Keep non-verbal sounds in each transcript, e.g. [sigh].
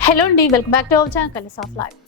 Hello అండి welcome back to our channel Colours of Life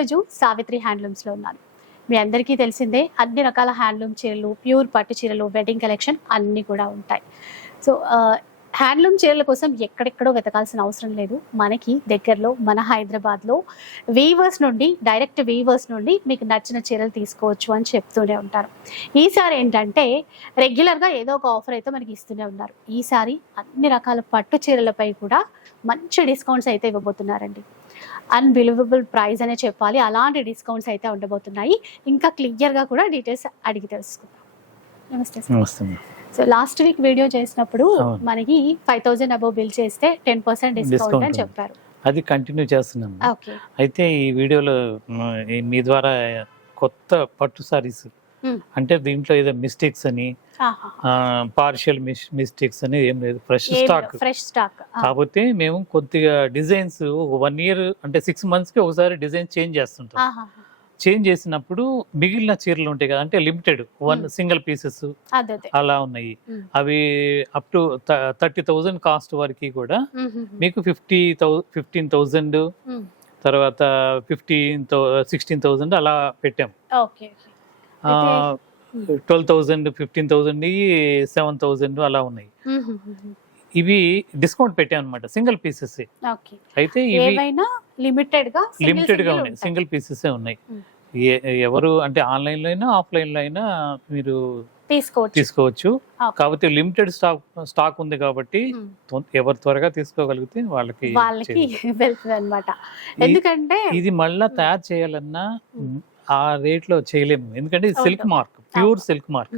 ఈరోజు సావిత్రి హ్యాండ్లూమ్స్లో ఉన్నాను. మీ అందరికీ తెలిసిందే అన్ని రకాల హ్యాండ్లూమ్ చీరలు ప్యూర్ పట్టు చీరలు వెడ్డింగ్ కలెక్షన్ అన్నీ కూడా ఉంటాయి. సో హ్యాండ్లూమ్ చీరల కోసం ఎక్కడెక్కడో వెతకాల్సిన అవసరం లేదు. మనకి దగ్గరలో మన హైదరాబాద్లో వీవర్స్ నుండి డైరెక్ట్ వీవర్స్ నుండి మీకు నచ్చిన చీరలు తీసుకోవచ్చు అని చెప్తూనే ఉంటారు. ఈసారి ఏంటంటే రెగ్యులర్గా ఏదో ఒక ఆఫర్ అయితే మనకి ఇస్తూనే ఉన్నారు. ఈసారి అన్ని రకాల పట్టు చీరలపై కూడా మంచి డిస్కౌంట్స్ అయితే ఇవ్వబోతున్నారండి. అన్బిలీవబుల్ ప్రైస్ అనే చెప్పాలి అలాంటి డిస్కౌంట్స్ అయితే ఉండబోతున్నాయి ఇంకా క్లియర్గా కూడా డీటెయిల్స్ అడిగి తెలుసుకుందాం నమస్తే. సో లాస్ట్ వీక్ వీడియో చేసినప్పుడు. మనకి ఫైవ్ థౌసండ్ అబౌవ్ బిల్ చేస్తే టెన్ పర్సెంట్ డిస్కౌంట్ Discount అని. చెప్పారు అది కంటిన్యూ చేస్తున్నాం అయితే ఈ వీడియోలో మ, ద్వారా కొత్త పట్టు సారీస్. అంటే దీంట్లో ఏదో మిస్టేక్స్ అని పార్షియల్ మిస్టేక్స్ అని ఏం లేదు. ఫ్రెష్ స్టాక్ ఫ్రెష్ స్టాక్ కాకపోతే మేము కొద్దిగా డిజైన్స్ వన్ ఇయర్ అంటే సిక్స్ మంత్స్కి ఒకసారి డిజైన్ చేంజ్ చేస్తుంటాం. చేంజ్ చేసినప్పుడు మిగిలిన చీరలు ఉంటాయి కదా అంటే limited one Hmm. Single pieces అలా ఉన్నాయి. Hmm. అవి up to thirty thousand cost వరకు కూడా మ్మ్. మీకు ఫిఫ్టీ ఫిఫ్టీన్ థౌజండ్. తర్వాత ఫిఫ్టీన్ సిక్స్టీన్ థౌజండ్ అలా పెట్టాం. Twelve thousand fifteen thousand seven thousand అలా ఉన్నాయి. ఇవి డిస్కౌంట్ పెట్టాం అనమాట సింగిల్ పీసెస్ అయితే ఇవి లిమిటెడ్గా లిమిటెడ్ ఉన్నాయి. సింగిల్ పీసెస్ ఉన్నాయి ఎవరు అంటే ఆన్లైన్లో అయినా ఆఫ్లైన్లో అయినా మీరు తీసుకోవచ్చు తీసుకోవచ్చు. కాకపోతే లిమిటెడ్ స్టాక్ స్టాక్ ఉంది కాబట్టి ఎవరు త్వరగా తీసుకోగలిగితే వాళ్ళకి వాళ్ళకి. [laughs] వెళ్తుంది అనమాట ఎందుకంటే ఇది మళ్ళా. తయారు చేయాలన్నా. ఆ రేట్లో చేయలేము. ఎందుకంటే silk. Mark pure silk mark.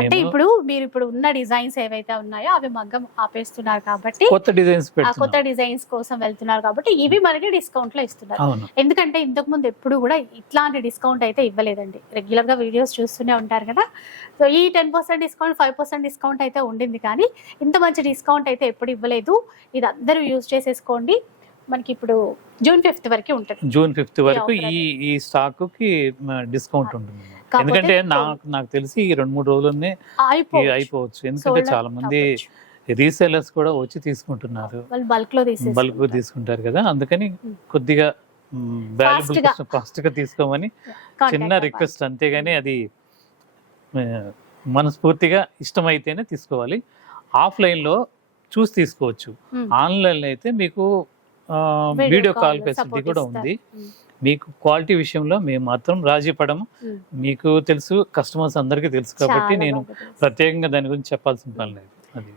అంటే ఇప్పుడు మీరు ఇప్పుడు ఉన్న డిజైన్స్ ఏవైతే ఉన్నాయో అవి మగ్గం ఆపేస్తున్నారు కాబట్టి కొత్త డిజైన్స్ కొత్త డిజైన్స్ కోసం వెళ్తున్నారు కాబట్టి ఇవి మనకి డిస్కౌంట్లో ఇస్తున్నారు ఎందుకంటే ఇంతకు ముందు ఎప్పుడు కూడా ఇట్లాంటి డిస్కౌంట్ అయితే ఇవ్వలేదండి. రెగ్యులర్గా వీడియోస్ చూస్తూనే ఉంటారు కదా. సో ఈ ten percent discount five percent discount అయితే ఉండింది కానీ ఇంత మంచి డిస్కౌంట్ అయితే ఎప్పుడు ఇవ్వలేదు. ఇది అందరూ యూజ్ చేసేసుకోండి. మనకి ఇప్పుడు జూన్ ఫిఫ్త్ వరకు ఉంటుంది. జూన్ ఫిఫ్త్ వరకు ఈ ఈ స్టాక్కి డిస్కౌంట్ ఉంటుంది. ఎందుకంటే నాకు నాకు తెలిసి ఈ రెండు మూడు రోజుల్లోనే ఇది అయిపోవచ్చు. ఎందుకంటే చాలా మంది. రీసేలర్స్ కూడా వచ్చి తీసుకుంటున్నారు. బల్క్లో బల్క్ తీసుకుంటారు కదా. అందుకని Hmm. కొద్దిగా వాల్యుబుల్. ఫాస్ట్గా తీసుకోమని చిన్న రిక్వెస్ట్ అంతేగాని అది మనస్ఫూర్తిగా ఇష్టమైతేనే తీసుకోవాలి. ఆఫ్లైన్లో చూసి తీసుకోవచ్చు. ఆన్లైన్ అయితే మీకు వీడియో కాల్ ఫెసిలిటీ కూడా. ఉంది. మీకు క్వాలిటీ విషయంలో మేము మాత్రం రాజీ పడము. మీకు తెలుసు కస్టమర్స్ అందరికీ తెలుసు కాబట్టి నేను ప్రత్యేకంగా దాని గురించి చెప్పాల్సిన పని లేదు.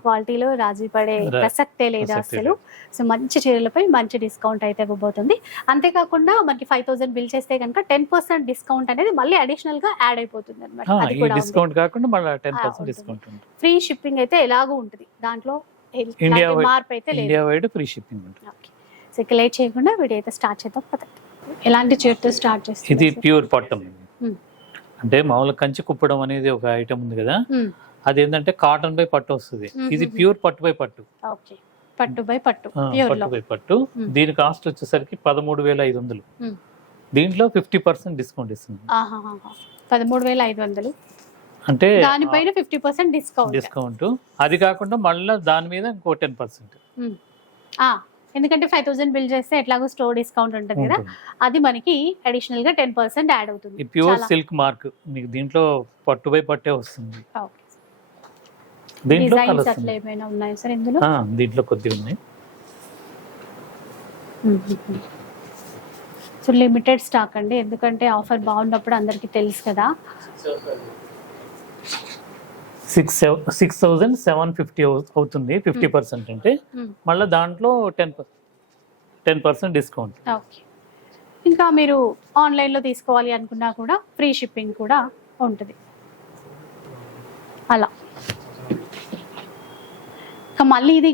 క్వాలిటీలో రాజీ పడే ప్రసక్తే లేదు అసలు. సో మంచి చీరలపై మంచి డిస్కౌంట్ అయితే ఇవ్వబోతుంది. అంతేకాకుండా మనకి ఫైవ్ థౌసండ్ బిల్ చేస్తే కనుక టెన్ పర్సెంట్ డిస్కౌంట్ అనేది మళ్ళీ అడిషనల్గా యాడ్ అయిపోతుంది అనమాట డిస్కౌంట్ కాకుండా మళ్ళీ ten percent. Discount free shipping అయితే ఎలాగూ ఉంటుంది. దాంట్లో మార్పు అయితే ఇండియా వైడ్ ఫ్రీ షిప్పింగ్ ఉంటుంది. సో ఇక లేట్ చేయకుండా వీడియో అయితే స్టార్ట్ చేద్దాం పదండి. ఎలాంటి చీరతో స్టార్ట్ ఇది చేస్తుంది ప్యూర్ పట్టం. Hmm. అంటే మామూలుగా కంచి కుప్పడం అనేది ఒక ఐటమ్ ఉంది కదా? అది ఏంటంటే కాటన్ బై పట్టు వస్తుంది. Hmm, ఇది hmm, ప్యూర్ పట్టు బై పట్టు. పట్టు బై పట్టు. పట్టు బై పట్టు. Hmm. దీని కాస్ట్ వచ్చేసరికి పదమూడు వేల ఐదు వందలు. Hmm. దీంట్లో ఫిఫ్టీ పర్సెంట్ డిస్కౌంట్ ఇస్తుంది. పదమూడు వేల ఐదు వందలు. అంటే దానిపైన ఫిఫ్టీ పర్సెంట్ డిస్కౌంట్ డిస్కౌంట్ అది కాకుండా మళ్ళీ దాని మీద ఇంకో టెన్ పర్సెంట్ ఎందుకంటే ఫైవ్ థౌసండ్ బిల్ చేస్తే ఎట్లాగో స్టోర్ డిస్కౌంట్ ఉంటుంది కదా. అది మనకి అడిషనల్గా టెన్ పర్సెంట్ యాడ్ అవుతుంది. ప్యూర్. సిల్క్ మార్క్ మీకు దీంట్లో పట్టు బై పట్టే వస్తుంది. ఓకే. దీంట్లో ఏమైనా ఉన్నాయా సార్ ఇందులో? దీంట్లో కొద్దిగా ఉన్నాయి. సో లిమిటెడ్ స్టాక్ అండి. ఎందుకంటే ఆఫర్ బాగున్నప్పుడు అందరికి తెలుసు కదా. Six six thousand seven fifty అవుతుంది ఫిఫ్టీ పర్సెంట్ అంటే. మళ్ళీ దాంట్లో ten ten percent discount. Okay. ఇంకా మీరు ఆన్లైన్లో తీసుకోవాలి అనుకున్నా కూడా ఫ్రీ షిప్పింగ్ కూడా ఉంటుంది. అలా. ఇంకా మళ్ళీ ఇది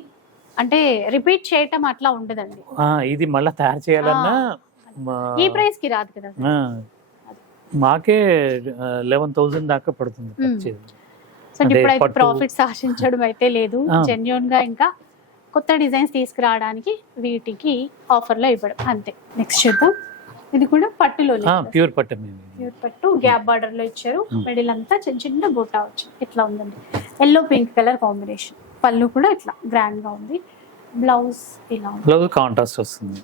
అంటే రిపీట్ చేయటం అట్లా ఉండదండి. ఇది మళ్ళీ తయారు చేయాలన్నా ఈ ప్రైస్కి రాదు కదా. మాకే లెవెన్ థౌసండ్ దాకా పడుతుంది. సో ఇప్పుడైతే ప్రాఫిట్స్ ఆశించడం అయితే లేదు. జెన్యున్గా ఇంకా కొత్త డిజైన్స్ తీసుకురావడానికి వీటికి ఆఫర్లో ఇవ్వడం. అంతే. నెక్స్ట్ చూద్దాం. ఇది కూడా పట్టులో ప్యూర్ పట్టు ప్యూర్ పట్టు గ్యాప్ బార్డర్లో ఇచ్చారు. మిడిల్ అంతా చిన్న చిన్న బూటా వచ్చింది ఇట్లా ఉందండి. ఎల్లో పింక్ కలర్ కాంబినేషన్ పళ్ళు కూడా ఇట్లా గ్రాండ్గా ఉంది. బ్లౌజ్ ఇలా బ్లౌజ్ కాంట్రాస్ట్ వస్తుంది.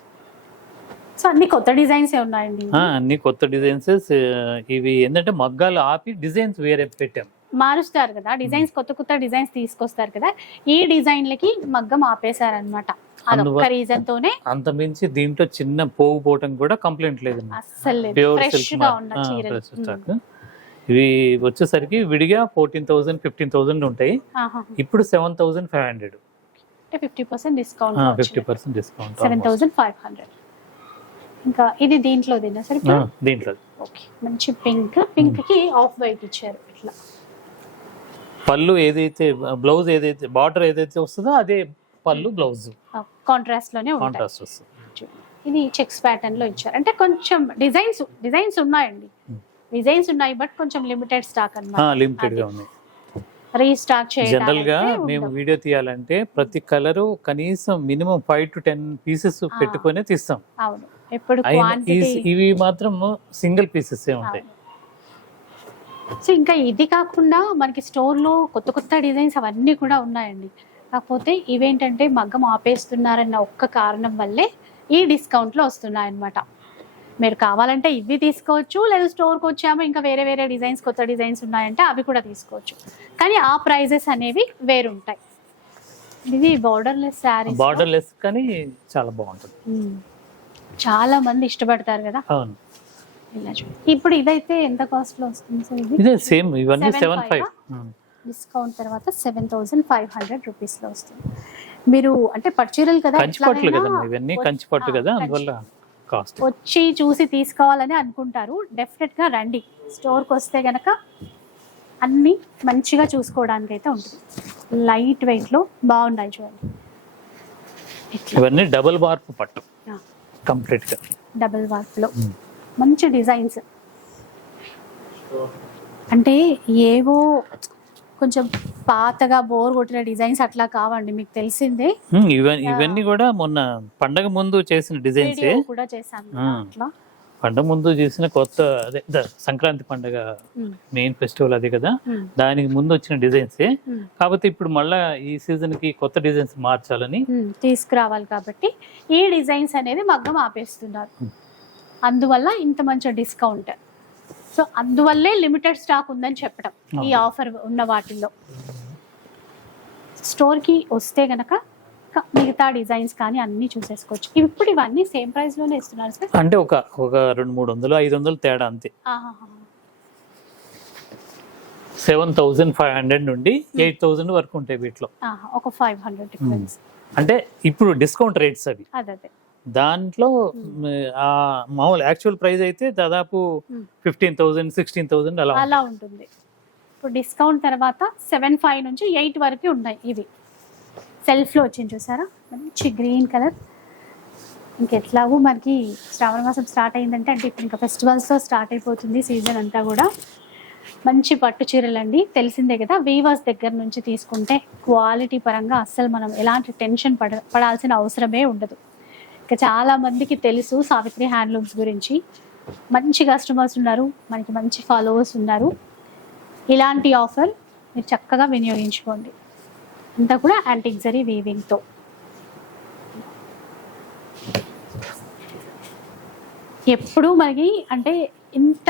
సో అన్ని కొత్త డిజైన్స్ ఉన్నాయండి? అన్ని కొత్త డిజైన్స్ ఇవి ఏంటంటే మగ్గాలు ఆపి డిజైన్స్ వేరే పెట్టాం. మారుస్తారు కదా డిజైన్స్ కొత్త కొత్త డిజైన్స్ తీసుకొస్తారు కదా ఈ డిజైన్లకి మగ్గం ఆపేశారనమాట అదొక్క రీజన్ తోనే అంత మించి దీంట్లో చిన్న పోగు పోవటం కూడా కంప్లైంట్ లేదు. అస్సలు ఫ్రెష్గా ఉన్న చీరలు. ఇవి వచ్చేసరికి విడిగా ఫోర్టీన్ థౌసండ్ ఫిఫ్టీన్ థౌసండ్ ఉంటాయి. ఇప్పుడు seven thousand five hundred. Fifty percent discount fifty percent discount seven thousand five hundred. ఇంకా ఇది దీంట్లో దీంట్లో ఓకే మంచి పింక్. పింక్కి ఆఫ్ వైట్ ఇచ్చారు ఇట్లా. పళ్ళు ఏదైతే బ్లౌజ్ ఏదైతే బార్డర్ ఏదైతే వస్తుందో అదే పళ్ళు బ్లౌజ్ కాంట్రాస్ట్లోనే కాంట్రాస్ట్ వస్తుంది. ఇది చెక్స్ ప్యాటర్న్లో ఇచ్చారు. అంటే కొంచెం డిజైన్స్ డిజైన్స్ ఉన్నాయండి. Hmm. డిజైన్స్ ఉన్నాయి బట్ కొంచెం లిమిటెడ్ స్టాక్ అన్నమాట. లిమిటెడ్గా ఉన్నాయి రీస్టాక్ జనరల్గా చేయడానికి మేము. వీడియో తీయాలంటే ప్రతి కలరు కనీసం minimum five to ten pieces పెట్టుకొని తీస్తాం. అవును. ఎప్పుడు అయిన- క్వాంటిటీ ఈ- ఇవి మాత్రం సింగిల్ పీసెస్ ఉంటాయి. సో ఇంకా ఇది కాకుండా మనకి store లో కొత్త కొత్త డిజైన్స్ అవన్నీ కూడా ఉన్నాయండి. కాకపోతే ఇవేంటంటే మగ్గం ఆపేస్తున్నారన్న ఒక్క కారణం వల్లే ఈ డిస్కౌంట్లో వస్తున్నాయన్నమాట. మీరు కావాలంటే ఇవి తీసుకోవచ్చు లేదా స్టోర్కి వచ్చామో ఇంకా వేరే వేరే డిజైన్స్ కొత్త డిజైన్స్ ఉన్నాయంటే అవి కూడా తీసుకోవచ్చు. కానీ ఆ ప్రైజెస్ అనేవి వేరుంటాయి. ఇది బార్డర్లెస్ శారీస్ బార్డర్ లెస్ కానీ చాలా బాగుంటుంది. చాలా మంది ఇష్టపడతారు కదా? అవును. ఇప్పుడు ఇదైతే ఎంత కాస్ట్లో వస్తుంది సార్ ఇది? ఇదే సేమ్ ఇవన్నీ సెవెన్ ఫైవ్ డిస్కౌంట్ తర్వాత సెవెన్ థౌసండ్ ఫైవ్ హండ్రెడ్ రూపీస్లో వస్తుంది. మీరు అంటే పట్టుచీరలు కదా కదమ్మా ఇవన్నీ? కదా. అందువల్ల కాస్ట్ వచ్చి చూసి తీసుకోవాలని అనుకుంటారు. డెఫినెట్గా రండి. స్టోర్కి వస్తే గనక అన్ని మంచిగా చూసుకోవడానికి అయితే ఉంటుంది. లైట్ వెయిట్లో బాగున్నాయి చూడండి. ఇవన్నీ డబుల్ వార్పు పట్టు. కంప్లీట్గా. డబుల్ వార్ప్లో. మంచి డిజైన్స్. అంటే ఏవో కొంచెం పాతగా బోర్ కొట్టిన డిజైన్స్ అట్లా కావండి మీకు తెలిసిందే. ఇవన్నీ కూడా మొన్న పండగ ముందు చేసిన డిజైన్స్. కూడా చేశాను. అట్లా. పండగ ముందు చేసిన కొత్త అదే సంక్రాంతి పండగ మెయిన్ ఫెస్టివల్ అది కదా. దానికి ముందు వచ్చిన డిజైన్స్. కాకపోతే ఇప్పుడు మళ్ళా ఈ సీజన్కి కొత్త డిజైన్స్ మార్చాలని. తీసుకురావాలి కాబట్టి ఈ డిజైన్స్ అనేది మగ్గం ఆపేస్తున్నారు. అందువల్ల ఇంత మంచి డిస్కౌంట్. సో అందువల్లే లిమిటెడ్ స్టాక్ ఉందని చెప్పడం ఈ. ఆఫర్ ఉన్న వాటిల్లో. స్టోర్కి వస్తే గనక మిగతా డిజైన్స్ కానీ అన్నీ చూసేసుకోవచ్చు. ఇప్పుడు ఇవన్నీ సేమ్ ప్రైస్లోనే ఇస్తున్నారు సార్? అంటే ఒక ఒక రెండు మూడు వందలు ఐదు వందలు తేడా అంతే. సెవెన్ థౌజండ్ ఫైవ్ హండ్రెడ్ నుండి ఎయిట్ థౌజండ్ వరకు ఉంటాయి వీటిలో. ఒక ఫైవ్ హండ్రెడ్ డిఫరెన్స్. అంటే ఇప్పుడు డిస్కౌంట్ రేట్స్ అవి. అదే. దాంట్లో ఆ మామూలు యాక్చువల్ ప్రైస్ అయితే దాదాపు. ఫిఫ్టీన్ థౌసండ్ సిక్స్టీన్ థౌసండ్ అలా అలా ఉంటుంది. ఇప్పుడు డిస్కౌంట్ తర్వాత సెవెన్ ఫైవ్ నుంచి ఎయిట్ వరకు ఉన్నాయి ఇవి. సెల్ఫ్లో వచ్చింది చూసారా? మంచి గ్రీన్ కలర్ ఇంకెట్లాగూ మనకి శ్రావణ మాసం స్టార్ట్ అయిందంటే అంటే ఇప్పుడు ఇంకా ఫెస్టివల్స్తో స్టార్ట్ అయిపోతుంది సీజన్ అంతా కూడా. మంచి పట్టు చీరలు అండి తెలిసిందే కదా వీవర్స్ దగ్గర నుంచి తీసుకుంటే క్వాలిటీ పరంగా అస్సలు మనం ఎలాంటి టెన్షన్ పడ పడాల్సిన అవసరమే ఉండదు. ఇంకా చాలా మందికి తెలుసు సావిత్రి హ్యాండ్లూమ్స్ గురించి. మంచి కస్టమర్స్ ఉన్నారు మనకి మంచి ఫాలోవర్స్ ఉన్నారు. ఇలాంటి ఆఫర్ మీరు చక్కగా వినియోగించుకోండి. అంతా కూడా యాంటిక్ జరీ వీవింగ్తో ఎప్పుడు మనకి అంటే ఇంత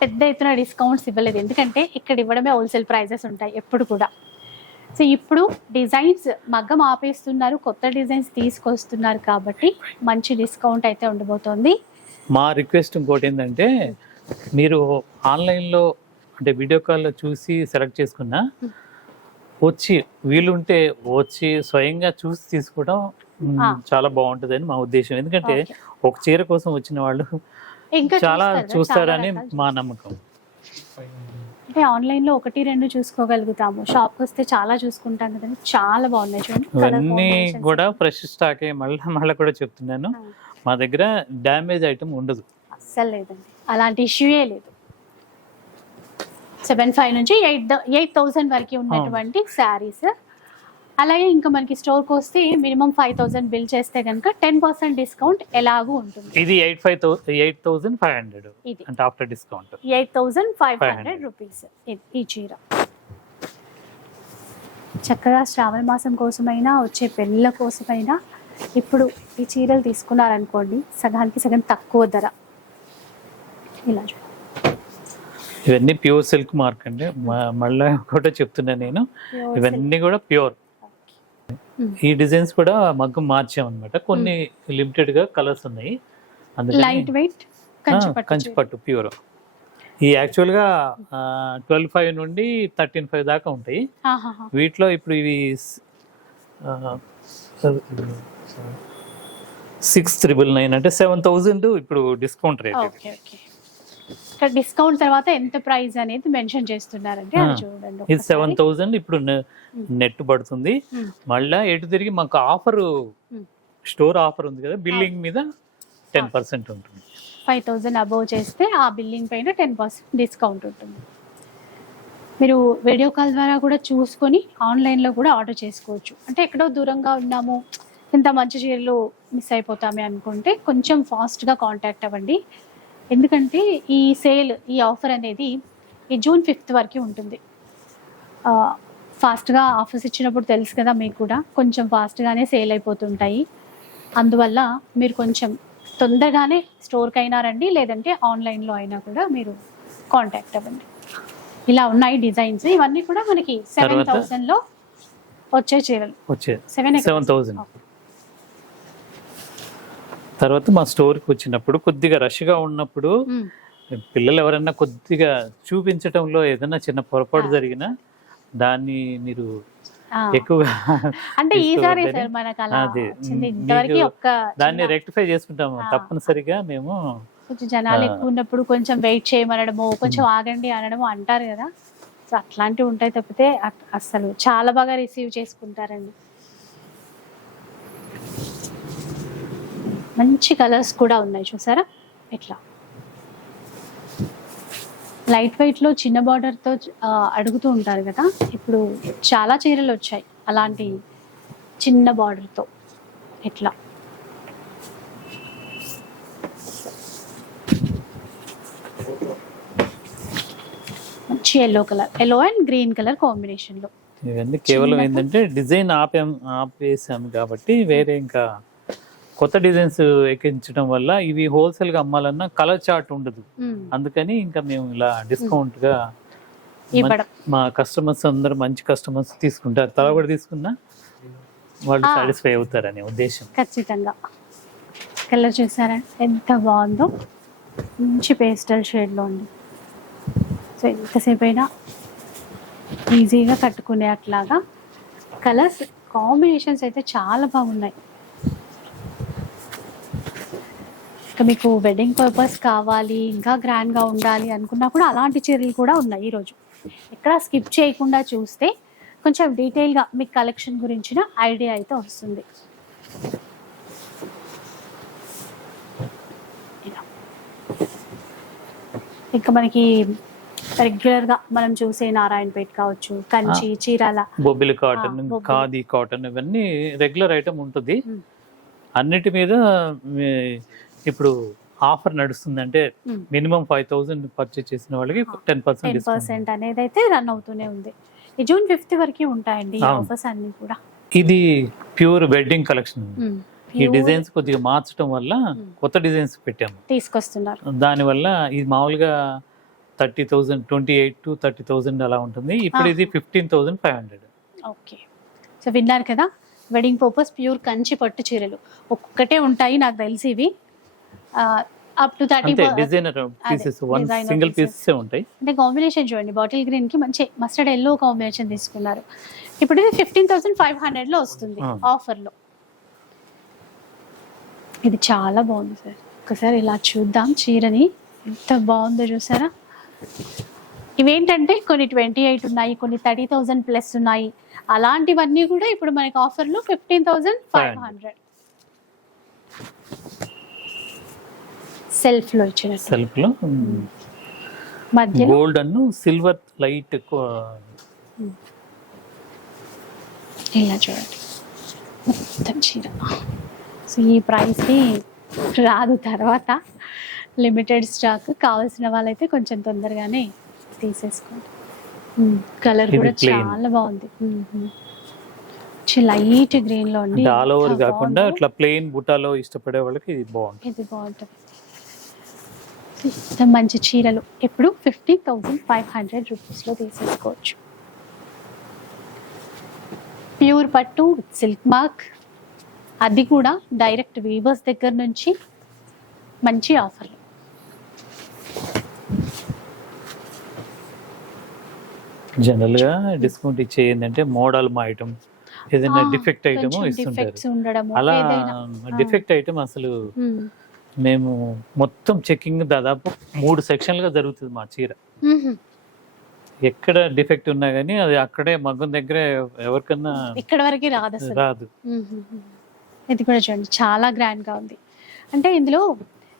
పెద్ద ఎత్తున డిస్కౌంట్స్ ఇవ్వలేదు. ఎందుకంటే ఇక్కడ ఇవ్వడమే హోల్సేల్ ప్రైజెస్ ఉంటాయి ఎప్పుడు కూడా. సో ఇప్పుడు డిజైన్స్ మగ్గం ఆపేస్తున్నారు కొత్త డిజైన్స్ తీసుకొస్తున్నారు కాబట్టి మంచి డిస్కౌంట్ అయితే ఉండబోతోంది మా రిక్వెస్ట్ ఇంకోటి ఏంటంటే మీరు ఆన్లైన్లో అంటే వీడియో కాల్లో చూసి సెలెక్ట్ చేసుకున్నా. వచ్చి వీలుంటే వచ్చి స్వయంగా చూసి తీసుకోవడం. చాలా బాగుంటుందని మా ఉద్దేశం ఎందుకంటే. ఒక చీర కోసం వచ్చిన వాళ్ళు ఇంకా చాలా చూస్తారని మా నమ్మకం అంటే ఆన్లైన్లో ఒకటి రెండు చూసుకోగలుగుతాము. షాప్ వస్తే చాలా చూసుకుంటాం కదా చాలా బాగున్నాయి చూడండి. ఇవన్నీ. కూడా ఫ్రెష్ స్టాకే మళ్ళీ మళ్ళీ కూడా చెప్తున్నాను. మా దగ్గర డ్యామేజ్ ఐటమ్ ఉండదు. అస్సలు లేదండి. అలాంటి ఇష్యూయే లేదు. సెవెన్ ఫైవ్ నుంచి ఎయిట్ ఎయిట్ థౌసండ్ వరకు ఉన్నటువంటి శారీస్ అలాగే ఇంకా మనకి స్టోర్కి వస్తే మినిమం ఫైవ్ థౌసండ్ బిల్ చేస్తే కనుక టెన్ పర్సెంట్ డిస్కౌంట్ ఎలాగూ ఉంటుంది. ఇది eight five eight thousand five hundred ఇది. అంటే after discount. Eight thousand five 500 hundred rupees ఈ చీర. చక్కగా శ్రావణ మాసం కోసమైనా వచ్చే పెళ్ళిళ్ళ కోసమైనా ఇప్పుడు ఈ చీరలు తీసుకున్నారనుకోండి సగానికి సగం తక్కువ ధర. ఇలా చూడండి. ఇవన్నీ ప్యూర్ సిల్క్ మార్క్ అండి. మళ్ళీ కూడా చెప్తున్నా నేను. ఇవన్నీ కూడా ప్యూర్. ఈ డిజైన్స్ కూడా మగ్గం మార్చాం అనమాట కొన్ని లిమిటెడ్గా కలర్స్ ఉన్నాయి. లైట్ వెయిట్ కంచి పట్టు ప్యూర్ ఈ యాక్చువల్గా ట్వెల్వ్ ఫైవ్ నుండి థర్టీన్ ఫైవ్ దాకా ఉంటాయి. వీటిలో ఇప్పుడు ఇవి సిక్స్ త్రిబుల్ నైన్ అంటే సెవెన్ థౌజండ్ ఇప్పుడు డిస్కౌంట్ రేట్ ఇక్కడ డిస్కౌంట్ తర్వాత ఎంత ప్రైస్ అనేది మెన్షన్ చేస్తున్నారంటే అది. చూడండి ఇది సెవెన్. థౌజండ్ ఇప్పుడు. నెట్ పడుతుంది. మళ్ళా ఎటు తిరిగి మాకు ఆఫర్. స్టోర్ ఆఫర్ ఉంది కదా బిల్లింగ్ మీద టెన్ పర్సెంట్ ఉంటుంది ఫైవ్ థౌజండ్ అబోవ్ చేస్తే ఆ బిల్లింగ్ పైన టెన్ పర్సెంట్ డిస్కౌంట్ ఉంటుంది మీరు వీడియో కాల్ ద్వారా కూడా చూసుకొని ఆన్లైన్లో కూడా ఆర్డర్ చేసుకోవచ్చు అంటే ఎక్కడో దూరంగా ఉన్నాము ఇంత మంచి చీరలు మిస్ అయిపోతామే అనుకుంటే కొంచెం ఫాస్ట్గా కాంటాక్ట్ అవ్వండి ఎందుకంటే ఈ సేల్ ఈ ఆఫర్ అనేది ఈ జూన్ ఫిఫ్త్ వరకు ఉంటుంది. ఫాస్ట్గా ఆఫర్స్ ఇచ్చినప్పుడు తెలుసు కదా మీకు కూడా కొంచెం ఫాస్ట్గానే సేల్ అయిపోతుంటాయి. అందువల్ల మీరు కొంచెం తొందరగానే స్టోర్కి అయినా రండి లేదంటే ఆన్లైన్లో అయినా కూడా మీరు కాంటాక్ట్ అవ్వండి. ఇలా ఉన్నాయి డిజైన్స్. ఇవన్నీ కూడా మనకి సెవెన్? థౌసండ్లో వచ్చే చీరలు. వచ్చే సెవెన్ థౌజండ్ తర్వాత మా స్టోర్కి వచ్చినప్పుడు కొద్దిగా రష్గా ఉన్నప్పుడు పిల్లలు ఎవరైనా కొద్దిగా చూపించటంలో ఏదైనా చిన్న పొరపాటు. జరిగినా దాన్ని మీరు ఎక్కువగా అంటే ఈసారి దాన్ని రెక్టిఫై చేసుకుంటాము. తప్పనిసరిగా మేము కొంచెం జనాలు. ఎక్కువ ఉన్నప్పుడు కొంచెం వెయిట్ చేయమనడము కొంచెం ఆగండి అనడము అంటారు కదా. సో అట్లాంటివి ఉంటాయి తప్పితే అ- అస్సలు చాలా బాగా రిసీవ్ చేసుకుంటారండి. మంచి కలర్స్ కూడా ఉన్నాయి చూసారా? ఇట్లా. లైట్ వెయిట్లో చిన్న బార్డర్తో అడుగుతూ ఉంటారు కదా? ఇప్పుడు చాలా చీరలు వచ్చాయి అలాంటి చిన్న బార్డర్తో ఇట్లా. మంచి yellow colour yellow and green colour కాంబినేషన్లో ఇవన్నీ కేవలం? ఏంటంటే డిజైన్ ఆపాం ఆపేసాము కాబట్టి వేరే ఇంకా కొత్త డిజైన్స్ ఎక్కించడం వల్ల ఇవి హోల్సేల్గా అమ్మాలన్నా కలర్ చార్ట్ ఉండదు. అందుకని ఇంకా మేము ఇలా డిస్కౌంట్గా మా కస్టమర్స్ అందరూ మంచి కస్టమర్స్ తీసుకుంటారు. తలబడి తీసుకున్నా వాళ్ళు. సాటిస్ఫై అవుతారనే ఉద్దేశం. ఖచ్చితంగా. కలర్ చూసారా? ఎంత బాగుందో. మంచి పేస్టల్ షేడ్లో ఉంది. సో ఎంతసేపు అయినా ఈజీగా కట్టుకునే అట్లాగా కలర్స్ కాంబినేషన్స్ అయితే చాలా బాగున్నాయి. ఇంకా మీకు వెడ్డింగ్ పర్పస్ కావాలి ఇంకా గ్రాండ్గా ఉండాలి అనుకున్నా కూడా అలాంటి చీరలు కూడా ఉన్నాయి ఈరోజు ఎక్కడ స్కిప్ చేయకుండా చూస్తే కొంచెం డీటెయిల్గా మీకు కలెక్షన్ గురించిన ఐడియా అయితే వస్తుంది. ఇంకా మనకి రెగ్యులర్గా మనం చూసే నారాయణపేట కావచ్చు కంచి చీరాల బొబ్బిలి కాటన్. ఖాదీ కాటన్ ఇవన్నీ రెగ్యులర్ ఐటమ్ ఉంటుంది. అన్నిటి మీద ఇప్పుడు ఆఫర్ నడుస్తుంది అంటే మ్. మినిమం ఫైవ్ థౌసండ్ పర్చేస్ చేసిన వాళ్ళకి టెన్ పర్సెంట్ టెన్ పర్సెంట్ అనేది అయితే రన్ అవుతూనే ఉంది ఈ జూన్ ఫిఫ్త్ వరకు ఉంటాయండి. ఆఫర్స్ అన్ని కూడా ఇది ప్యూర్ వెడ్డింగ్ కలెక్షన్. ఈ డిజైన్స్ కొద్దిగా మార్చడం వల్ల. కొత్త డిజైన్స్ పెట్టాము తీసుకొస్తున్నారు దానివల్ల ఇది మామూలుగా thirty thousand twenty eight to thirty thousand అలా ఉంటుంది ఇప్పుడు. ఇది fifteen thousand five hundred okay so విన్నారు కదా వెడ్డింగ్ పర్పస్ ప్యూర్ కంచి పట్టు చీరలు ఒక్కటే ఉంటాయి నాకు తెలిసి ఇవి up to thirty designer pieces one single. Pieces ఉంటాయి. అంటే కాంబినేషన్ చూడండి బాటిల్ గ్రీన్కి మంచి మస్టర్డ్ ఎల్లో కాంబినేషన్ తీసుకున్నారు. ఇప్పుడు ఇది ఫిఫ్టీన్ థౌసండ్ ఫైవ్ హండ్రెడ్లో వస్తుంది. ఆఫర్లో. ఇది చాలా బాగుంది సార్. ఒకసారి ఇలా చూద్దాం చీరని. ఎంత బాగుందో చూసారా? ఇవేంటంటే కొన్ని ట్వంటీ ఎయిట్ ఉన్నాయి కొన్ని థర్టీ థౌసండ్ ప్లస్ ఉన్నాయి. అలాంటివన్నీ కూడా ఇప్పుడు మనకి ఆఫర్లో ఫిఫ్టీన్ థౌసండ్ ఫైవ్ హండ్రెడ్ సెల్ఫ్లో ఇచ్చిన సెల్ఫ్లో మధ్యలో? గోల్డ్ అను సిల్వర్ లైట్ ఎక్కువ. ఇలా చూడండి. మొత్తం చీర. సో ఈ ప్రైస్కి రాదు తర్వాత లిమిటెడ్ స్టాక్ కావాల్సిన వాళ్ళైతే కొంచెం తొందరగానే తీసేసుకోండి. కలర్ కూడా. చాలా బాగుంది. లైట్ గ్రీన్లో ఆల్ ఓవర్ కాకుండా. ఇట్లా ప్లెయిన్ బుటాలో ఇష్టపడే వాళ్ళకి ఇది బాగుంటుంది. ఇది బాగుంటుంది. మంచి చీరలు ఎప్పుడు ఫిఫ్టీ థౌజండ్ ఫైవ్ హండ్రెడ్ రూపీస్లో తీసేసుకోవచ్చు. ప్యూర్ పట్టు సిల్క్ మార్క్. అది కూడా డైరెక్ట్ వీవర్స్ దగ్గర నుంచి మంచి ఆఫర్లు. జనరల్గా డిస్కౌంట్ ఇచ్చే ఏంటంటే మోడల్ మా ఐటమ్ ఏదైనా డిఫెక్ట్ ఐటమ్ ఇస్తుంటారు. అలా డిఫెక్ట్ ఐటమ్ అసలు మ్మ్. మొత్తం చెకింగ్ దాదాపు మూడు సెక్షన్లుగా జరుగుతుంది మా చీర. ఎక్కడ డిఫెక్ట్ ఉన్నా కానీ అది అక్కడే మగ్గం దగ్గరే ఎవరికన్నా ఇక్కడ వరకు రాదు అసలు. రాదు. ఇది కూడా చూడండి చాలా grand గా ఉంది. అంటే ఇందులో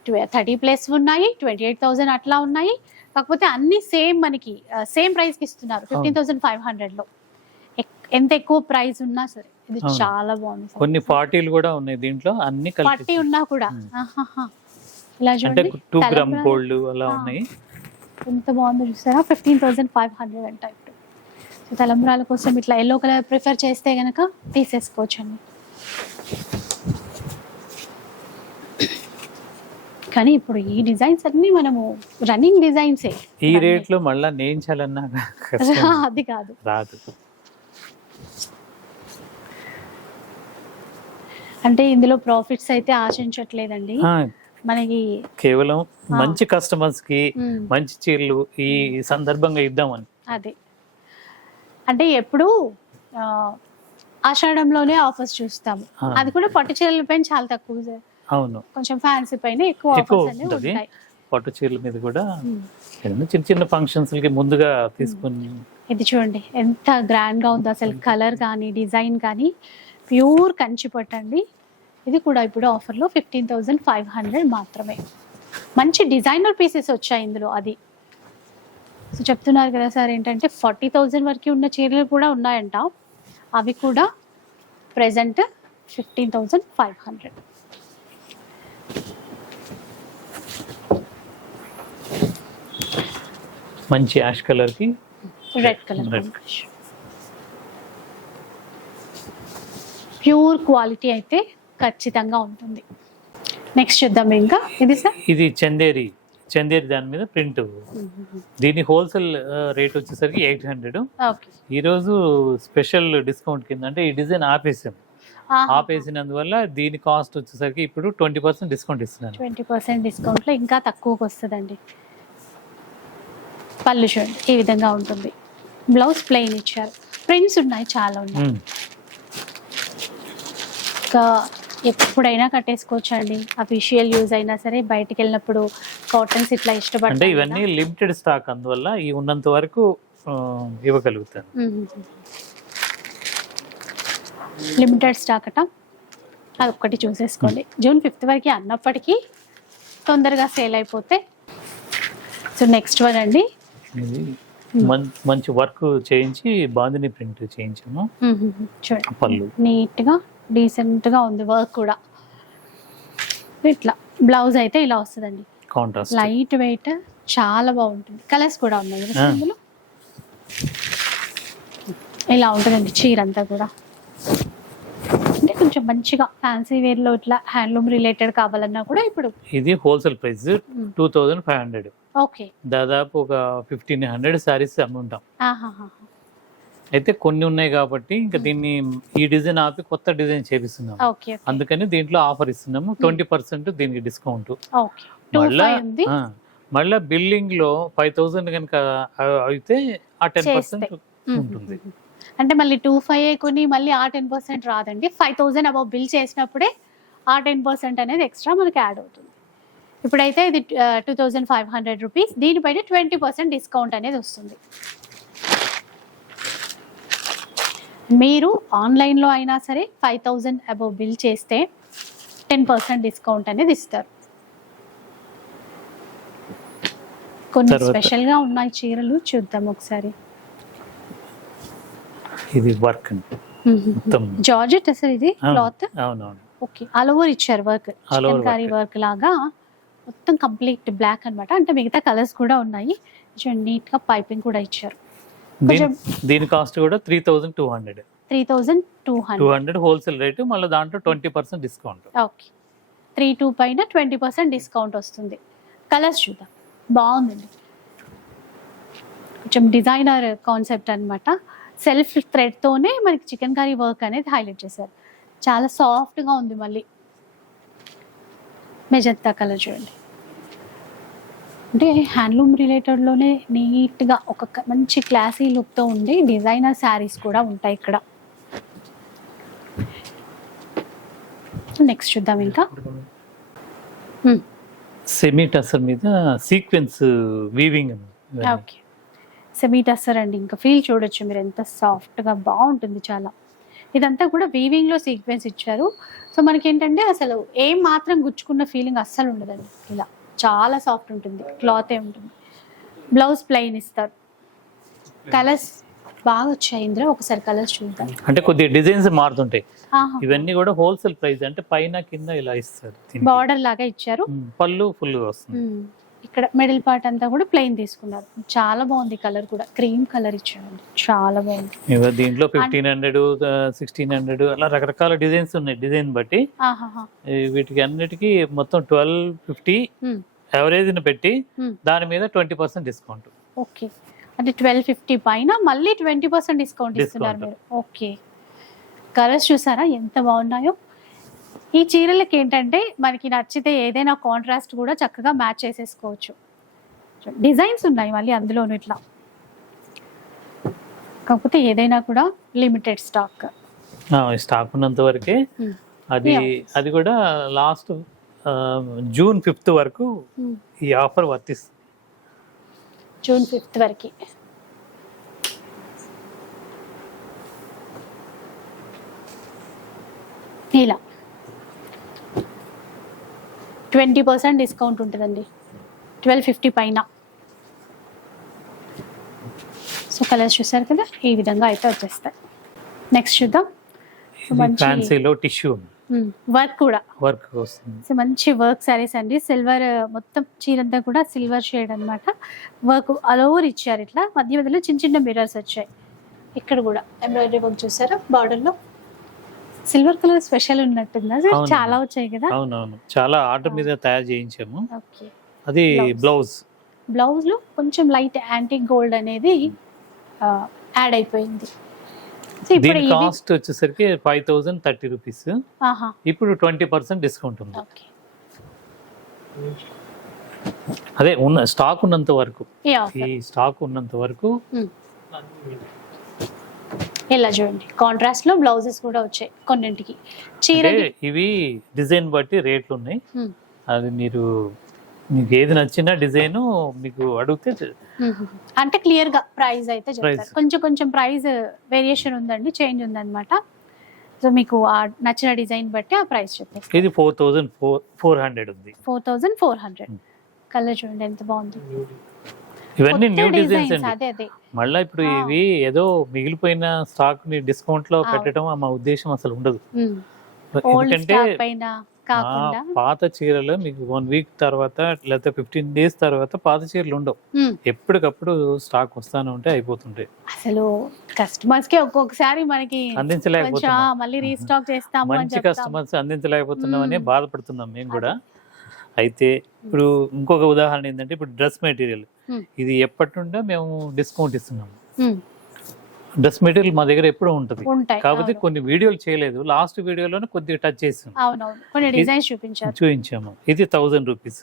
థర్టీ ప్లస్ ఉన్నాయి ట్వంటీ ఎయిట్ థౌసండ్ అట్లా ఉన్నాయి. కాకపోతే అన్ని సేమ్ మనకి సేమ్కి ఇస్తున్నారు ఫిఫ్టీన్ థౌసండ్ ఫైవ్ హండ్రెడ్లో. ఎంత ఎక్కువ ప్రైస్ ఉన్నా సరే. ఇది. చాలా బాగుంది కొన్ని పార్టీలు కూడా ఉన్నాయి దీంట్లో అన్ని కలిపి ఉన్నా కూడా. ఇలా చూడండి. టూ గ్రామ్ గోల్డ్ అలా. ఉన్నాయి. ఎంత బాగుందో చూసారా? ఫిఫ్టీన్ థౌసండ్ ఫైవ్ హండ్రెడ్ అంట ఇప్పుడు. సో తలంబ్రాల కోసం ఇట్లా ఎల్లో కలర్ ప్రిఫర్ చేస్తే గనక తీసేసుకోవచ్చు అండి కానీ ఇప్పుడు ఈ డిజైన్స్ అన్ని మనము రన్నింగ్ డిజైన్సే ఈ రేట్లో మళ్ళా నేయించాలన్నా [laughs] కష్టం. అది కాదు. రాదు. అంటే ఇందులో ప్రాఫిట్స్ అయితే ఆశించట్లేదండి. మనకి కేవలం. మంచి కస్టమర్స్కి మంచి చీరలు ఈ సందర్భంగా ఇద్దామని. అదే. అంటే ఎప్పుడు ఆ, ఆషాఢంలోనే ఆఫర్స్ చూస్తాము. అది కూడా పట్టు చీరల పైన చాలా తక్కువ. అవును. కొంచెం ఫ్యాన్సీ పైన ఎక్కువ ఆఫర్స్ అనేవి. ఉంటాయి. పట్టు చీరల మీద కూడా చిన్న చిన్న ఫంక్షన్స్కి ముందుగా తీసుకొని ఇది చూడండి ఎంత గ్రాండ్గా ఉందో అసలు కలర్ కానీ డిజైన్ కానీ ప్యూర్ కంచి పట్టండి ఇది కూడా ఇప్పుడు ఆఫర్లో ఫిఫ్టీన్ థౌజండ్ ఫైవ్ హండ్రెడ్ మాత్రమే. మంచి డిజైనర్ పీసెస్ వచ్చాయి ఇందులో అది. సో చెప్తున్నారు కదా సార్ ఏంటంటే ఫార్టీ థౌజండ్ వరకు ఉన్న చీరలు కూడా ఉన్నాయంట. అవి కూడా present fifteen thousand five hundred. మంచి యాష్ కలర్కి రెడ్ కలర్. ప్యూర్ క్వాలిటీ అయితే ఖచ్చితంగా ఉంటుంది. నెక్స్ట్ చూద్దాం ఇంకా. ఇది సార్? ఇది చందేరి. చందేరి దాని మీద ప్రింట్. దీని హోల్సేల్ రేట్ వచ్చేసరికి ఎయిట్ హండ్రెడ్. ఓకే. ఈ రోజు స్పెషల్ డిస్కౌంట్ కింద అంటే ఈ డిజైన్ ఆపేసాం. ఆపేసినందువల్ల దీని కాస్ట్ వచ్చేసరికి ఇప్పుడు ట్వంటీ పర్సెంట్ డిస్కౌంట్ ఇస్తున్నాను. ట్వంటీ పర్సెంట్ డిస్కౌంట్లో ఇంకా తక్కువకి వస్తుందండి. పళ్ళు చూడండి ఈ విధంగా ఉంటుంది. బ్లౌజ్ ప్లెయిన్ ఇచ్చారు. ప్రింట్స్ ఉన్నాయి చాలా ఉన్నాయి. ఇంకా ఎప్పుడైనా కట్టేసుకోవచ్చు అండి అఫీషియల్ యూజ్ అయినా సరే బయటికి వెళ్ళినప్పుడు కాటన్స్ ఇట్లా అంటే ఇష్టపడతారు ఇవన్నీ లిమిటెడ్ స్టాక్ అందువల్ల ఈ ఉన్నంత వరకు ఇవ్వగలుగుతాను. లిమిటెడ్ స్టాక్ అట. అది ఒక్కటి చూసేసుకోండి. జూన్ ఫిఫ్త్ వరకు అన్నప్పటికీ తొందరగా సేల్ అయిపోతే సో నెక్స్ట్ వన్ అండి. మంచి వర్క్ చేయించి బాందిని ప్రింట్ చేయించాము చూడండి. పళ్ళు. నీట్గా డీసెంట్గా ఉంది వర్క్ కూడా. ఇట్లా బ్లౌజ్ అయితే ఇలా వస్తుందండి. లైట్ వెయిట్ చాలా బాగుంటుంది. కలర్స్ కూడా ఉన్నాయి. ఇందులో ఇలా ఉంటుందండి చీర అంతా కూడా. అంటే కొంచెం మంచిగా ఫ్యాన్సీ వేర్లో ఇట్లా హ్యాండ్లూమ్ రిలేటెడ్ కావాలన్నా కూడా ఇప్పుడు ఇది wholesale price two thousand five hundred okay దాదాపు ఒక ఫిఫ్టీన్ హండ్రెడ్ శారీస్ అమ్ముంటాం. అయితే కొన్ని ఉన్నాయి కాబట్టి ఇంకా దీన్ని ఈ డిజైన్ ఆపి కొత్త డిజైన్ చేపిస్తున్నాం ఓకే అందుకని దీంట్లో ఆఫర్ ఇస్తున్నాము. ట్వంటీ పర్సెంట్ దీనికి డిస్కౌంట్. మళ్ళా మళ్ళా బిల్లింగ్లో ఫైవ్ థౌసండ్ కనుక అయితే ఆ టెన్ పర్సెంట్. ఉంటుంది. అంటే మళ్ళీ టూ ఫైవ్ కొని మళ్ళీ ఆ టెన్ పర్సెంట్ రాదండి. ఫైవ్ థౌసండ్ అబౌవ్ బిల్ చేసినప్పుడే ఆ టెన్ పర్సెంట్ అనేది ఎక్స్ట్రా మనకి యాడ్ అవుతుంది. ఇప్పుడైతే ఇది two thousand five hundred rupees. దీనిపైన ట్వంటీ పర్సెంట్ డిస్కౌంట్ అనేది వస్తుంది. మీరు ఆన్లైన్లో అయినా సరే ఫైవ్ థౌజండ్ అబౌవ్ బిల్ చేస్తే టెన్ పర్సెంట్ డిస్కౌంట్ అనేది ఇస్తారు. కొన్ని తర్వాత- స్పెషల్గా ఉన్నాయి చీరలు చూద్దాం ఒకసారి. ఇది వర్క్ జార్జెట్ అసలు ఇది? క్లాత్? ఓకే. ఆల్ ఓవర్ ఇచ్చారు work. Chikankari work. Work. లాగా మొత్తం కంప్లీట్ బ్లాక్ అన్నమాట. అంటే మిగతా కలర్స్ కూడా ఉన్నాయి. నీట్గా పైపింగ్ కూడా ఇచ్చారు. దీని కాస్ట్ కూడా three thousand two hundred three thousand two two hundred hundred wholesale rate మళ్ళీ దాంట్లో twenty percent discount okay three two పైన ట్వంటీ పర్సెంట్ డిస్కౌంట్ వస్తుంది. కలర్స్ చూద్దాం. బాగుందండి. కొంచెం డిజైనర్ కాన్సెప్ట్ అన్నమాట. సెల్ఫ్ థ్రెడ్తోనే మనకి చికెన్ కర్రీ వర్క్ అనేది హైలైట్ చేశారు. చాలా సాఫ్ట్గా ఉంది మళ్ళీ. మెజంతా కలర్ చూడండి. అంటే హ్యాండ్లూమ్ రిలేటెడ్లోనే నీట్గా ఒక మంచి క్లాసీ లుక్తో ఉండే డిజైనర్ శారీస్ కూడా ఉంటాయి ఇక్కడ. నెక్స్ట్ చూద్దాం ఇంకా. Hmm. సెమీ టసర్ మీద sequence weaving okay. Semi tussar అండి ఇంకా ఫీల్ చూడొచ్చు మీరు ఎంత సాఫ్ట్గా బాగుంటుంది చాలా. ఇదంతా కూడా వీవింగ్లో సీక్వెన్స్ ఇచ్చారు. సో మనకి ఏంటంటే అసలు ఏం మాత్రం గుచ్చుకున్న ఫీలింగ్ అస్సలు ఉండదండి ఇలా. చాలా సాఫ్ట్ ఉంటుంది క్లాత్ ఏ ఉంటుంది. బ్లౌజ్ ప్లెయిన్ ఇస్తారు. కలర్స్ బాగా వచ్చాయి ఇందులో ఒకసారి కలర్స్ చూద్దాం. అంటే కొద్దిగా డిజైన్స్ మారుతుంటాయి. ఇవన్నీ కూడా హోల్సేల్ ప్రైస్ అంటే పైన కింద ఇలా ఇస్తారు. బార్డర్ లాగా ఇచ్చారు. పళ్ళు ఫుల్ వస్తుంది. ఇక్కడ మిడిల్ పార్ట్ అంతా కూడా ప్లెయిన్ తీసుకున్నారు. చాలా బాగుంది కలర్ కూడా. క్రీమ్ కలర్ ఇచ్చారండి చాలా బాగుంది. దీంట్లో ఫిఫ్టీన్ హండ్రెడ్ సిక్స్టీన్ హండ్రెడ్ అలా రకరకాల డిజైన్స్ ఉన్నాయి. డిజైన్ బట్టి వీటికి అన్నిటికీ మొత్తం ట్వెల్వ్ ఫిఫ్టీ యావరేజ్ పెట్టి. దాని మీద ట్వంటీ పర్సెంట్ డిస్కౌంట్. ఓకే. అంటే ట్వెల్వ్ ఫిఫ్టీ పైన మళ్ళీ ట్వంటీ పర్సెంట్ డిస్కౌంట్ ఇస్తున్నారు. మీరు. ఓకే. కలర్స్ చూసారా? ఎంత బాగున్నాయో. ఈ చీరలకి ఏంటంటే మనకి నచ్చితే ఏదైనా కాంట్రాస్ట్ కూడా చక్కగా మ్యాచ్ చేసేసుకోవచ్చు. డిజైన్స్ ఉన్నాయి మళ్ళీ అందులోను ఇట్లా. కాకపోతే ఏదైనా కూడా లిమిటెడ్ స్టాక్ స్టాక్ ఉన్నంత వరకే. అది. అది కూడా లాస్ట్ జూన్ ఫిఫ్త్ వరకు ఈ ఆఫర్ వర్తిస్తుంది. జూన్ ఫిఫ్త్ వరకు. ఇలా ట్వంటీ పర్సెంట్ డిస్కౌంట్ ఉంటుందండి. ట్వెల్వ్ ఫిఫ్టీ పైన. సో కలర్స్ చూసారు కదా? ఈ విధంగా అయితే వచ్చేస్తాయి. నెక్స్ట్ చూద్దాం. ఫ్యాన్సీలో టిష్యూ వర్క్ కూడా. వర్క్ వస్తుంది సో మంచి వర్క్ సారీస్ అండి. సిల్వర్ మొత్తం చీరంతా కూడా సిల్వర్ షేడ్ అన్నమాట. వర్క్ ఆల్ ఓవర్ ఇచ్చారు ఇట్లా. మధ్య మధ్యలో చిన్న చిన్న మిర్రర్స్ వచ్చాయి. ఇక్కడ కూడా. ఎంబ్రాయిడరీ వర్క్ చూసారా? బార్డర్లో. సిల్వర్ కలర్ స్పెషల్ ఉన్నట్టుందా. చాలా వచ్చాయి కదా? అవునవును. చాలా ఆర్డర్ మీద తయారు చేయించాము. ఓకే అది. బ్లౌజ్ బ్లౌజ్లో కొంచెం లైట్ యాంటిక్ గోల్డ్ అనేది యాడ్ అయిపోయింది సో ఇప్పుడు దీని కాస్ట్ వచ్చేసరికి ఫైవ్ థౌసండ్ థర్టీ రూపీస్. ఇప్పుడు ట్వంటీ పర్సెంట్ డిస్కౌంట్ ఉంది. అదే ఉన్న స్టాక్ ఉన్నంత వరకు. ఈ స్టాక్ ఉన్నంత వరకు ఇలా చూడండి. కాంట్రాస్ట్లో బ్లౌజెస్ కూడా వచ్చాయి కొన్నింటికి. చీర ఇవి డిజైన్ బట్టి రేట్లు ఉన్నాయి. అది మీరు మీకు ఏది నచ్చిన డిజైన్ మీకు అడిగితే. అంటే క్లియర్గా ప్రైస్ అయితే చెప్తారు. కొంచెం కొంచెం ప్రైస్ వేరియేషన్ ఉందండి చేంజ్ ఉందన్నమాట. సో మీకు ఆ నచ్చిన డిజైన్ బట్టి ఆ ప్రైస్ చెప్పేసి ఇది four thousand four four hundred ఉంది. Four thousand four hundred. Colour చూడండి ఎంత బాగుంది. ఇవన్నీ న్యూ డిజైన్స్ అండి. అదే అదే. మళ్ళీ ఇప్పుడు. ఇవి ఏదో మిగిలిపోయిన స్టాక్ని డిస్కౌంట్లో. పెట్టడం మా ఉద్దేశం అసలు ఉండదు. ఎందుకంటే కాకుండా ఆ పాత చీరలు మీకు వన్ వీక్ తర్వాత లేకపోతే ఫిఫ్టీన్ డేస్ తర్వాత పాత చీరలు ఉండవు. ఎప్పటికప్పుడు స్టాక్ వస్తానే ఉంటే అయిపోతుంటాయి. అసలు కస్టమర్స్కి ఒక్కొక్కసారి మనకి అందించలేకపోతున్నాం. మళ్ళీ రీస్టాక్ అని మంచి కస్టమర్స్ అందించలేకపోతున్నామని మ్మ్. బాధపడుతున్నాం మేము కూడా. అయితే ఇప్పుడు ఇంకొక ఉదాహరణ ఏంటంటే ఇప్పుడు డ్రెస్ మెటీరియల్. ఇది ఎప్పటి నుండో మేము డిస్కౌంట్ ఇస్తున్నాము. డ్రెస్ మెటీరియల్ మా దగ్గర ఎప్పుడూ ఉంటుంది. అవును. కొన్ని వీడియోలు చేయలేదు. లాస్ట్ వీడియోలోనే కొద్దిగా టచ్ చేసాం. చూపించాము. ఇది థౌజండ్ రూపీస్.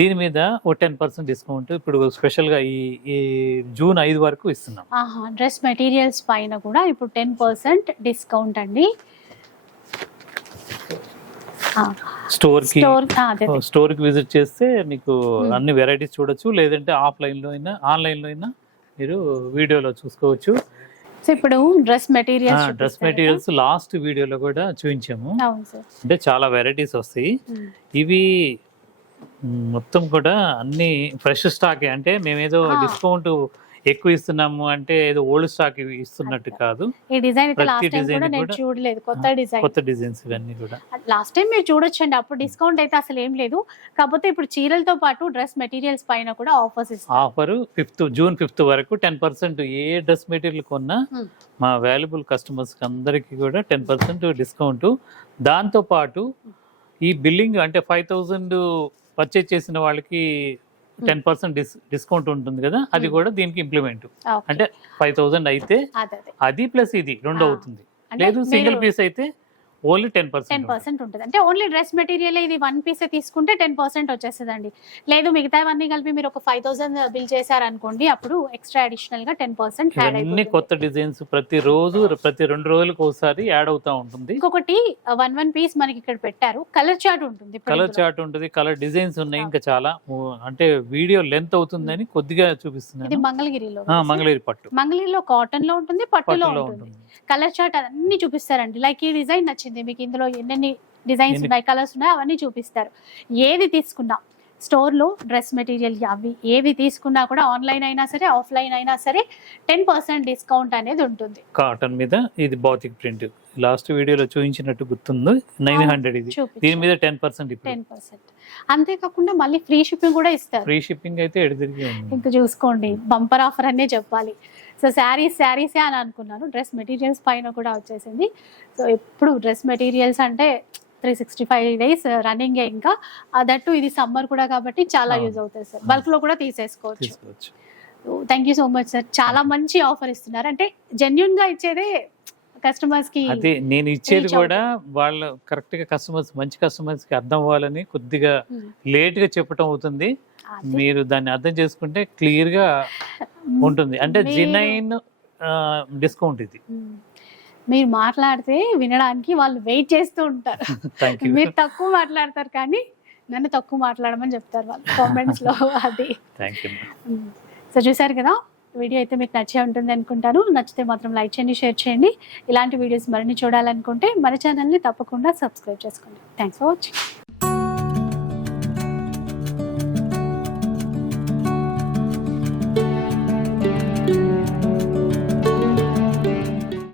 దీని మీద ఓ టెన్ పర్సెంట్ డిస్కౌంట్ ఇప్పుడు స్పెషల్గా ఈ ఈ జూన్ ఐదు వరకు ఇస్తున్నాం. డ్రెస్ మెటీరియల్స్ పైన కూడా ఇప్పుడు టెన్ పర్సెంట్ డిస్కౌంట్ అండి. స్టోర్కి స్టోర్కి విజిట్ చేస్తే మీకు. అన్ని వెరైటీస్ చూడొచ్చు. లేదంటే ఆఫ్లైన్లో అయినా ఆన్లైన్లో అయినా మీరు వీడియోలో చూసుకోవచ్చు. సో ఇప్పుడు dress materials dress materials last వీడియోలో కూడా చూపించాము. అంటే చాలా వెరైటీస్ వస్తాయి. ఉమ్. ఇవి మొత్తం కూడా అన్ని ఫ్రెష్ స్టాక్ అంటే మేమేదో. డిస్కౌంట్ ఎక్కువ ఇస్తున్నాము అంటే ఏదో ఓల్డ్ స్టాక్ ఇస్తున్నట్టు కాదు. ఈ డిజైన్ అయితే ప్రతి లాస్ట్ టైం design కూడా నేను చూడలేదు. కొత్త డిజైన్. కొత్త డిజైన్స్ ఇవన్నీ కూడా. లాస్ట్ టైం మీరు చూడొచ్చండి. అప్పుడు డిస్కౌంట్ అయితే అసలు ఏం లేదు. కాకపోతే ఇప్పుడు చీరలతో పాటు డ్రెస్ మెటీరియల్స్ పైన కూడా ఆఫర్స్ ఇస్తారు ఆఫర్ ఫిఫ్త్ జూన్ ఫిఫ్త్ వరకు టెన్ పర్సెంట్ ఏ డ్రెస్ మెటీరియల్ కొన్నా. మా వాల్యుబుల్ కస్టమర్స్ అందరికీ కూడా టెన్ పర్సెంట్ డిస్కౌంట్. దాంతో పాటు ఈ బిల్లింగ్ అంటే ఫైవ్ థౌజండ్ పర్చేజ్ చేసిన వాళ్ళకి టెన్ పర్సెంట్ డిస్ డిస్కౌంట్ ఉంటుంది కదా అది Hmm. కూడా దీనికి ఇంప్లిమెంట్. అంటే ఫైవ్ థౌజండ్ అయితే అదే ప్లస్ ఇది రెండు. అవుతుంది లేదు సింగిల్ పీస్ అయితే only ten ten percent percent ఉంటుంది. అంటే ఓన్లీ డ్రెస్ మెటీరియల్ ఇది వన్ పీస్ తీసుకుంటే టెన్ పర్సెంట్ వచ్చేస్తుందండి. లేదు మిగతావన్నీ కలిపి మీరు ఒక ఫైవ్ థౌసండ్ బిల్ చేశారనుకోండి అప్పుడు ఎక్స్ట్రా అడిషనల్గా టెన్ పర్సెంట్ యాడ్ అయిపోతుంది. కొత్త డిజైన్స్ ప్రతి రోజు ప్రతి రెండు రోజులకు ఒకసారి యాడ్ అవుతా ఉంటుంది. ఇంకొకటి వన్ వన్ పీస్ మనకి ఇక్కడ పెట్టారు. కలర్ చార్ట్ ఉంటుంది కలర్. చార్ట్ ఉంటుంది కలర్ డిజైన్స్ ఉన్నాయి ఇంకా చాలా. అంటే వీడియో లెంత్ అవుతుందని కొద్దిగా చూపిస్తున్నాను. మంగళగిరిలో మంగళగిరి పట్టు. మంగళగిరిలో కాటన్లో ఉంటుంది పట్టులో ఉంటుంది. కలర్ చార్ట్ అన్ని చూపిస్తారండి. లైక్ ఈ డిజైన్ నచ్చింది. మీకు ఇందులో ఎన్నెన్ని డిజైన్స్ ఉన్నాయి కలర్స్ ఉన్నాయి అవన్నీ చూపిస్తారు. ఏది తీసుకున్నా స్టోర్లో డ్రెస్ మెటీరియల్ అవి ఏవి తీసుకున్నా కూడా ఆన్లైన్ అయినా సరే ఆఫ్లైన్ అయినా సరే టెన్ పర్సెంట్ డిస్కౌంట్ అనేది ఉంటుంది. కాటన్ మీద ఇది బాతిక్ ప్రింట్. లాస్ట్ వీడియోలో చూపించినట్టు గుర్తుంది. నైన్. హండ్రెడ్ ఇది. దీని మీద టెన్ పర్సెంట్ టెన్ పర్సెంట్ అంతేకాకుండా మళ్ళీ ఫ్రీ షిప్పింగ్ కూడా ఇస్తారు. ఫ్రీ షిప్పింగ్ అయితే ఇంకా చూసుకోండి బంపర్ ఆఫర్ అనే చెప్పాలి. సో శారీస్ శారీసే అని అనుకున్నాను. డ్రెస్ మెటీరియల్స్ పైన కూడా వచ్చేసింది. సో ఎప్పుడు డ్రెస్ మెటీరియల్స్ అంటే three sixty five days running ఇంకా. దట్టు ఇది సమ్మర్ కూడా కాబట్టి చాలా. యూజ్ అవుతుంది సార్. బల్క్లో కూడా తీసేసుకోవచ్చు. Thank you so much sir చాలా మంచి ఆఫర్ ఇస్తున్నారు. అంటే జెన్యున్గా ఇచ్చేదే కస్టమర్స్కి అదే నేను ఇచ్చేది కూడా వాళ్ళ కరెక్ట్గా కస్టమర్స్ మంచి కస్టమర్స్కి అర్థం అవ్వాలని కొద్దిగా. లేట్గా చెప్పటం అవుతుంది. మీరు దాన్ని అర్థం చేసుకుంటే క్లియర్గా ఉంటుంది. అంటే జినైన్ డిస్కౌంట్ ఇది. మీరు మాట్లాడితే వినడానికి వాళ్ళు వెయిట్ చేస్తూ ఉంటారు. మీరు తక్కువ మాట్లాడతారు కానీ నన్ను తక్కువ మాట్లాడమని చెప్తారు వాళ్ళు. కామెంట్స్లో [laughs] అది. సో చూసారు కదా వీడియో అయితే మీకు నచ్చే ఉంటుంది అనుకుంటాను. నచ్చితే మాత్రం లైక్ చేయండి షేర్ చేయండి. ఇలాంటి వీడియోస్ మరిన్ని చూడాలనుకుంటే మన ఛానల్ని తప్పకుండా సబ్స్క్రైబ్ చేసుకోండి. Thanks for watching